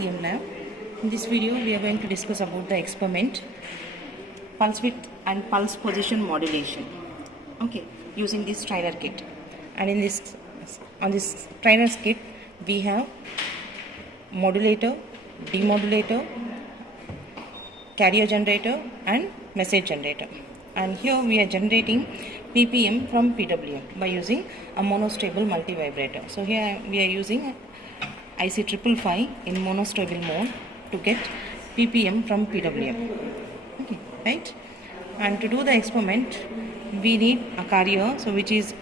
PCM lab. In this video we are going to discuss about the experiment pulse width and pulse position modulation, okay, using this trainer kit. And on this trainer's kit we have modulator, demodulator, carrier generator and message generator. And here we are generating ppm from PWM by using a monostable multivibrator. So here we are using IC 555 in monostable mode to get ppm from PWM. Okay, right? And to do the experiment we need a carrier, so which is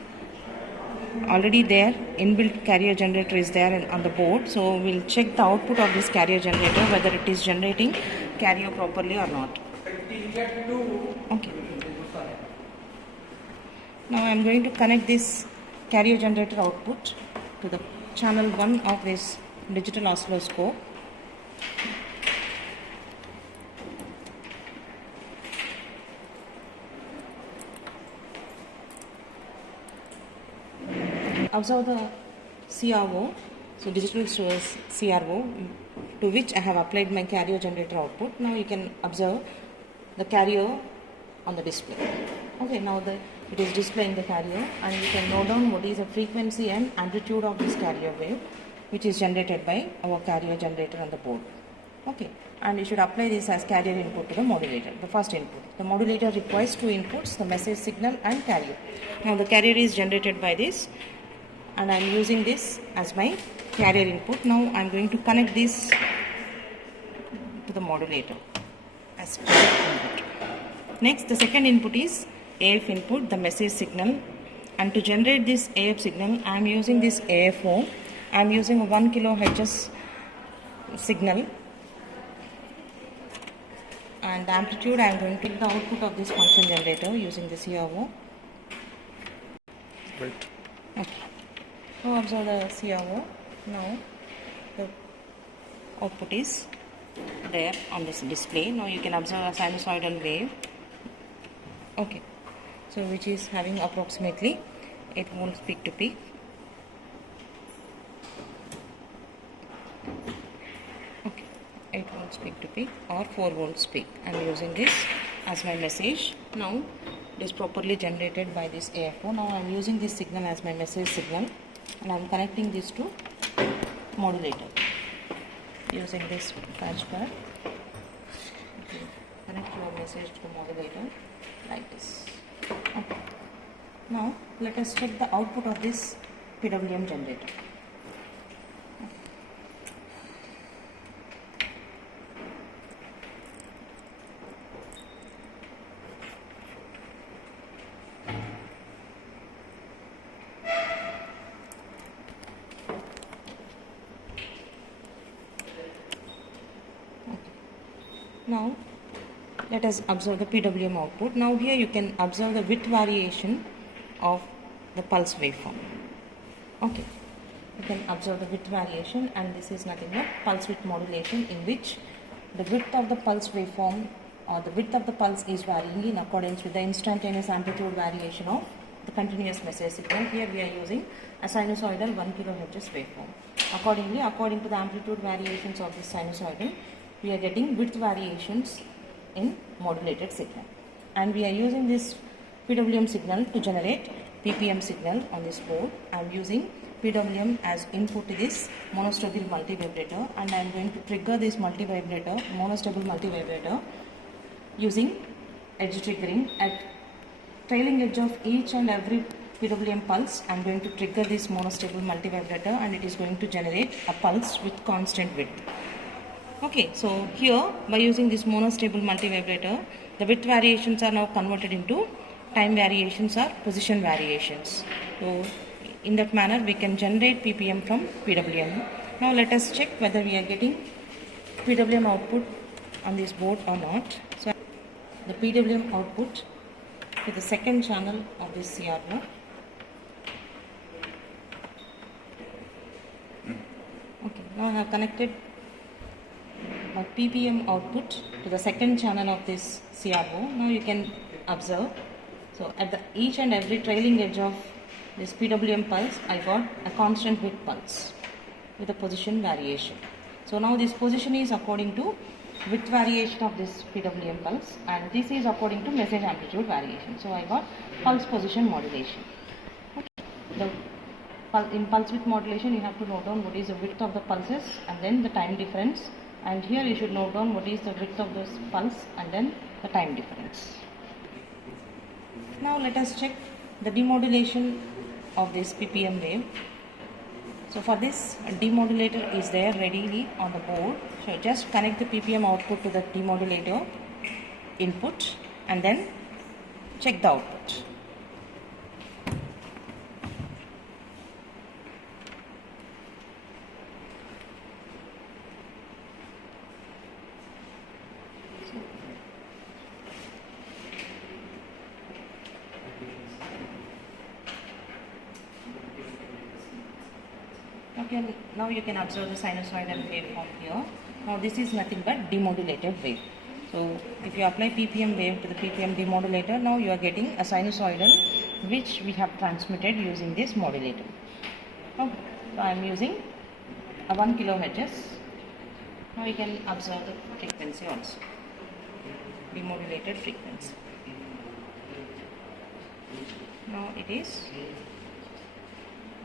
already there. Inbuilt carrier generator is there on the board, so we'll check the output of this carrier generator whether it is generating carrier properly or not. Okay. Now I am going to connect this carrier generator output to the channel 1 of this digital oscilloscope. Observe the CRO, so digital source CRO, to which I have applied my carrier generator output. Now you can observe the carrier on the display. Okay, now it is displaying the carrier, and you can note down what is the frequency and amplitude of this carrier wave which is generated by our carrier generator on the board. Okay, and you should apply this as carrier input to the modulator, the first input. The modulator requires two inputs, the message signal and carrier. Now the carrier is generated by this, and I am using this as my carrier input. Now I am going to connect this to the modulator as input. Next, the second input is AF input, the message signal, and to generate this AF signal I am using this AFO. I am using a 1 kHz signal, and the amplitude I am going to take the output of this function generator using the CRO. Right. Okay. Now observe the CRO. Now the output is there on this display. Now you can observe a sinusoidal wave, okay, so which is having approximately 8 volts peak to peak. Okay, 8 volts peak to peak or 4 volts peak. I am using this as my message. Now it is properly generated by this AFO. Now I am using this signal as my message signal, and I am connecting this to modulator using this patch pad. Okay. Connect your message to the modulator like this. Okay. Now let us check the output of this PWM generator. Now let us observe the PWM output. Now here you can observe the width variation of the pulse waveform. Okay, you can observe the width variation, and this is nothing but pulse width modulation, in which the width of the pulse waveform or the width of the pulse is varying in accordance with the instantaneous amplitude variation of the continuous message signal. Here we are using a sinusoidal 1 kHz waveform. Accordingly, according to the amplitude variations of this sinusoidal, we are getting width variations in modulated signal, and we are using this PWM signal to generate ppm signal on this board. I am using PWM as input to this monostable multivibrator, and I am going to trigger this monostable multivibrator using edge triggering. At trailing edge of each and every PWM pulse I am going to trigger this monostable multivibrator, and it is going to generate a pulse with constant width. Okay, so here by using this monostable multivibrator, the width variations are now converted into time variations or position variations. So in that manner we can generate ppm from PWM. Now let us check whether we are getting PWM output on this board or not. So the PWM output to the second channel of this CRO. Okay, now I have connected my ppm output to the second channel of this CRO. Now you can observe, so at each and every trailing edge of this PWM pulse, I got a constant width pulse with a position variation. So now this position is according to width variation of this PWM pulse, and this is according to message amplitude variation. So I got pulse position modulation. Okay. In pulse width modulation, you have to note down what is the width of the pulses and then the time difference, and here you should note down what is the width of this pulse and then the time difference. Now let us check the demodulation of this ppm wave. So for this, a demodulator is there readily on the board. So just connect the ppm output to the demodulator input and then check the output. Okay, now you can observe the sinusoidal waveform here. Now this is nothing but demodulated wave. So if you apply ppm wave to the ppm demodulator, now you are getting a sinusoidal which we have transmitted using this modulator. Okay, so I am using a 1 kHz. Now you can observe the frequency also, demodulated frequency. Now it is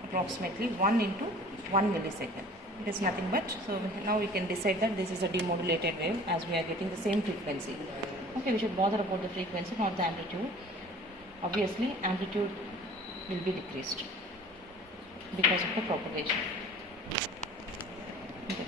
approximately 1 into 1 millisecond. It is nothing but, so now we can decide that this is a demodulated wave as we are getting the same frequency. Okay, we should bother about the frequency, not the amplitude. Obviously, amplitude will be decreased because of the propagation. Okay.